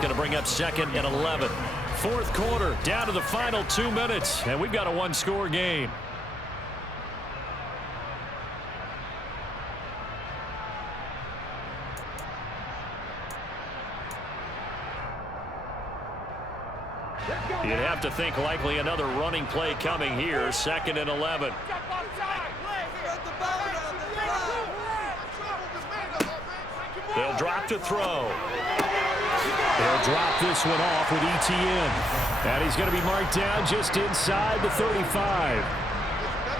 going to bring up 2nd and 11. Fourth quarter, down to the final 2 minutes, and we've got a one-score game. You'd have to think likely another running play coming here. 2nd and 11. They'll drop to throw. They'll drop this one off with ETN. And he's going to be marked down just inside the 35.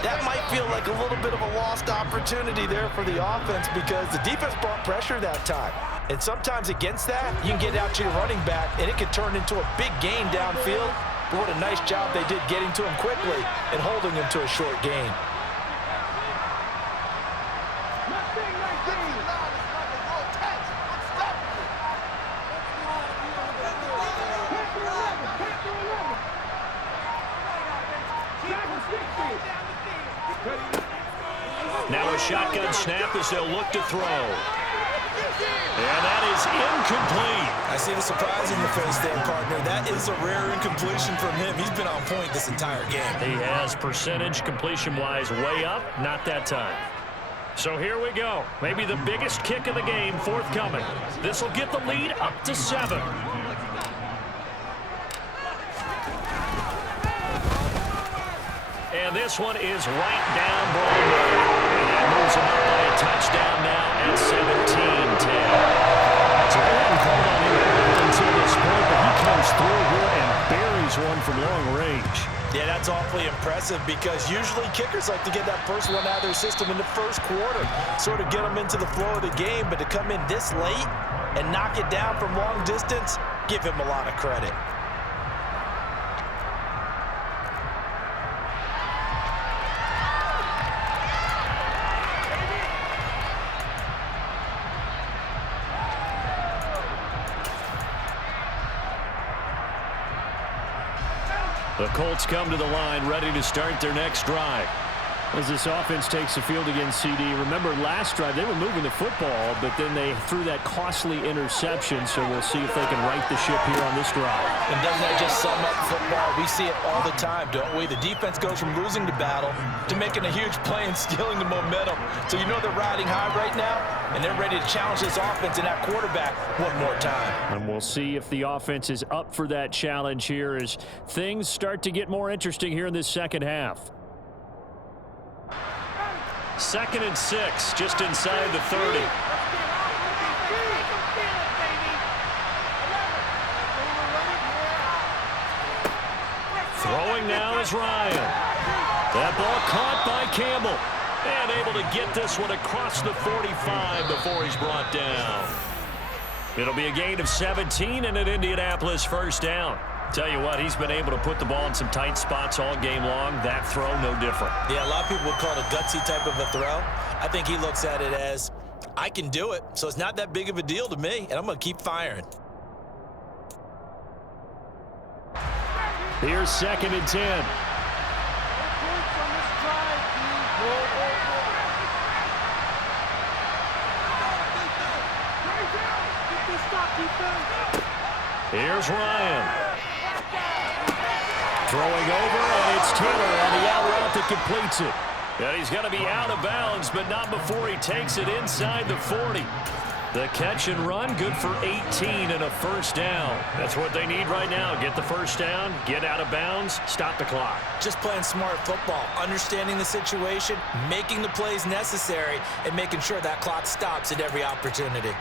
That might feel like a little bit of a lost opportunity there for the offense because the defense brought pressure that time. And sometimes against that, you can get out to your running back, and it can turn into a big gain downfield. But what a nice job they did getting to him quickly and holding him to a short gain. Now a shotgun snap as they'll look to throw. And that is incomplete. I see the surprise in your face there, partner. That is a rare incompletion from him. He's been on point this entire game. He has percentage completion-wise way up, not that time. So here we go. Maybe the biggest kick of the game forthcoming. This will get the lead up to 7. And this one is right down Broadway. And that moves him up by a touchdown now at 17-10. So they haven't called on him until this point, but he comes through here and buries one from long range. Yeah, that's awfully impressive because usually kickers like to get that first one out of their system in the first quarter, sort of get them into the flow of the game, but to come in this late and knock it down from long distance, give him a lot of credit. The Colts come to the line, ready to start their next drive. As this offense takes the field against CD, remember last drive they were moving the football, but then they threw that costly interception, so we'll see if they can right the ship here on this drive. And doesn't that just sum up football? We see it all the time, don't we? The defense goes from losing the battle to making a huge play and stealing the momentum. So you know they're riding high right now, and they're ready to challenge this offense and that quarterback one more time. And we'll see if the offense is up for that challenge here as things start to get more interesting here in this second half. 2nd and 6, just inside the 30. Throwing now is Ryan. That ball caught by Campbell. And able to get this one across the 45 before he's brought down. It'll be a gain of 17 and an Indianapolis first down. Tell you what, he's been able to put the ball in some tight spots all game long. That throw, no different. Yeah, a lot of people would call it a gutsy type of a throw. I think he looks at it as, I can do it, so it's not that big of a deal to me, and I'm going to keep firing. Here's 2nd and 10. Here's Ryan. Throwing over, and it's Taylor on the out route that completes it. And he's going to be out of bounds, but not before he takes it inside the 40. The catch and run, good for 18 and a first down. That's what they need right now. Get the first down, get out of bounds, stop the clock. Just playing smart football, understanding the situation, making the plays necessary, and making sure that clock stops at every opportunity.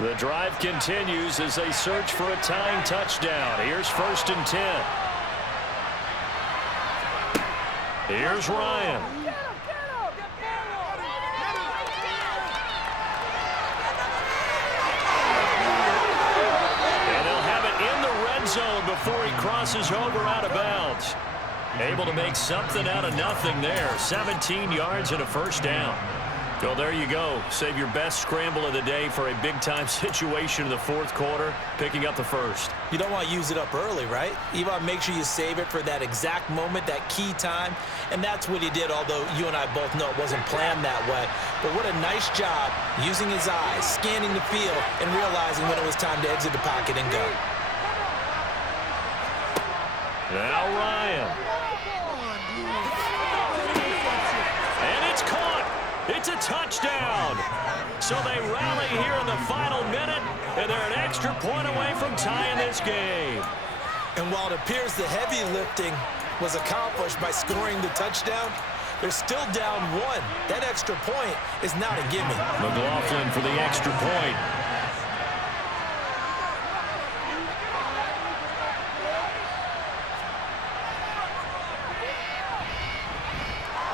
The drive continues as they search for a tying touchdown. Here's 1st and 10. Here's Ryan. And they'll have it in the red zone before he crosses over out of bounds. Able to make something out of nothing there. 17 yards and a first down. Well, there you go. Save your best scramble of the day for a big-time situation in the fourth quarter, picking up the first. You don't want to use it up early, right? You want to make sure you save it for that exact moment, that key time, and that's what he did, although you and I both know it wasn't planned that way. But what a nice job using his eyes, scanning the field, and realizing when it was time to exit the pocket and go. Now Ryan. And it's caught. It's a touchdown. So they rally here in the final minute, and they're an extra point away from tying this game. And while it appears the heavy lifting was accomplished by scoring the touchdown, they're still down one. That extra point is not a gimme. McLaughlin for the extra point.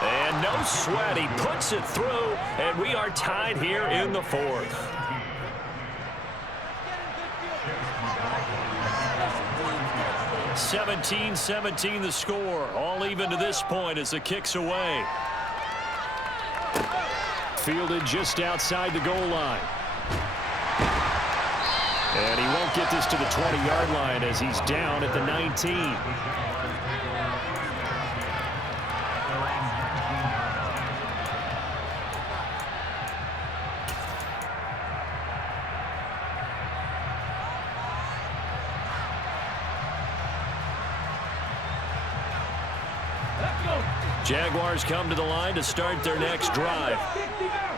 And no sweat, he puts it through, and we are tied here in the fourth. (17-17) the score. All even to this point as the kick's away. Fielded just outside the goal line. And he won't get this to the 20-yard line as he's down at the 19. Jaguars come to the line to start their next drive.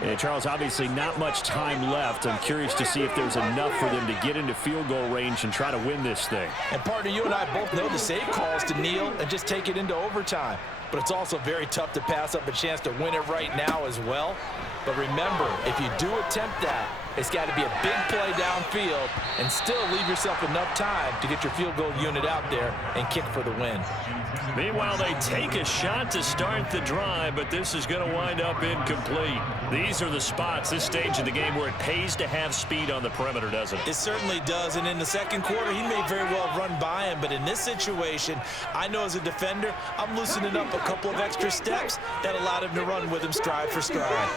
And Charles, obviously not much time left. I'm curious to see if there's enough for them to get into field goal range and try to win this thing. And partner, you and I both know the save call is to kneel and just take it into overtime. But it's also very tough to pass up a chance to win it right now as well. But remember, if you do attempt that, it's got to be a big play downfield and still leave yourself enough time to get your field goal unit out there and kick for the win. Meanwhile, they take a shot to start the drive, but this is going to wind up incomplete. These are the spots, this stage of the game, where it pays to have speed on the perimeter, doesn't it? It certainly does, and in the second quarter, he may very well run by him, but in this situation, I know as a defender, I'm loosening up a couple of extra steps that allowed him to run with him stride for stride.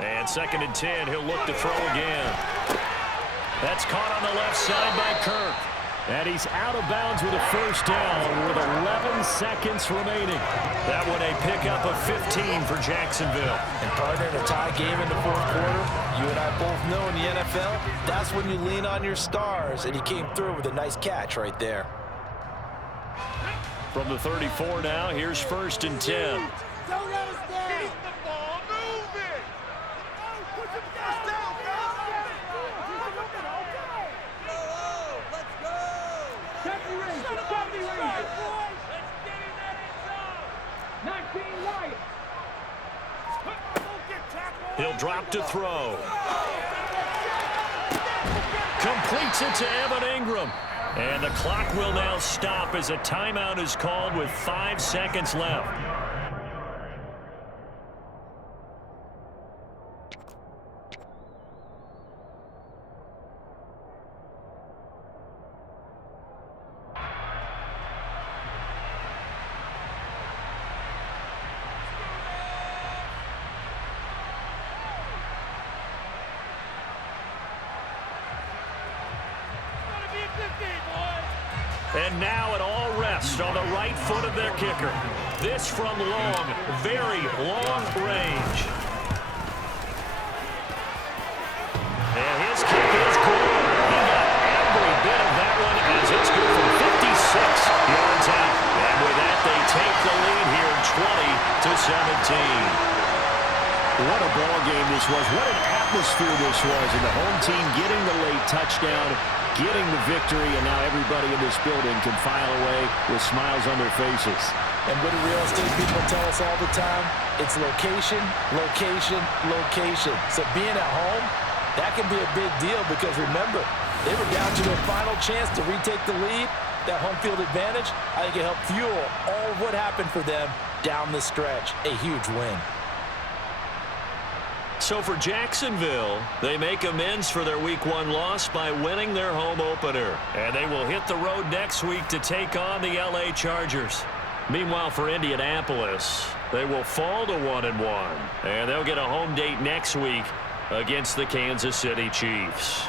And 2nd and 10, he'll look to throw again. That's caught on the left side by Kirk. And he's out of bounds with a first down with 11 seconds remaining. That one a pickup of 15 for Jacksonville. And partner, in a tie game in the fourth quarter, you and I both know in the NFL, that's when you lean on your stars, and he came through with a nice catch right there. From the 34 now, here's 1st and 10. He'll drop to throw. Completes it to Evan Ingram. And the clock will now stop as a timeout is called with 5 seconds left. And now it all rests on the right foot of their kicker. This from long, very long range. And his kick is good. He got every bit of that one as it's good from 56 yards out. And with that, they take the lead here 20-17. What a ball game this was. What an atmosphere this was. And the home team getting the late touchdown, getting the victory, and now everybody in this building can file away with smiles on their faces. And what do real estate people tell us all the time? It's location, location, location. So being at home, that can be a big deal because remember, they were down to their final chance to retake the lead. That home field advantage, I think it helped fuel all of what happened for them down the stretch. A huge win. So for Jacksonville, they make amends for their Week 1 loss by winning their home opener. And they will hit the road next week to take on the LA Chargers. Meanwhile, for Indianapolis, they will fall to 1-1. And they'll get a home date next week against the Kansas City Chiefs.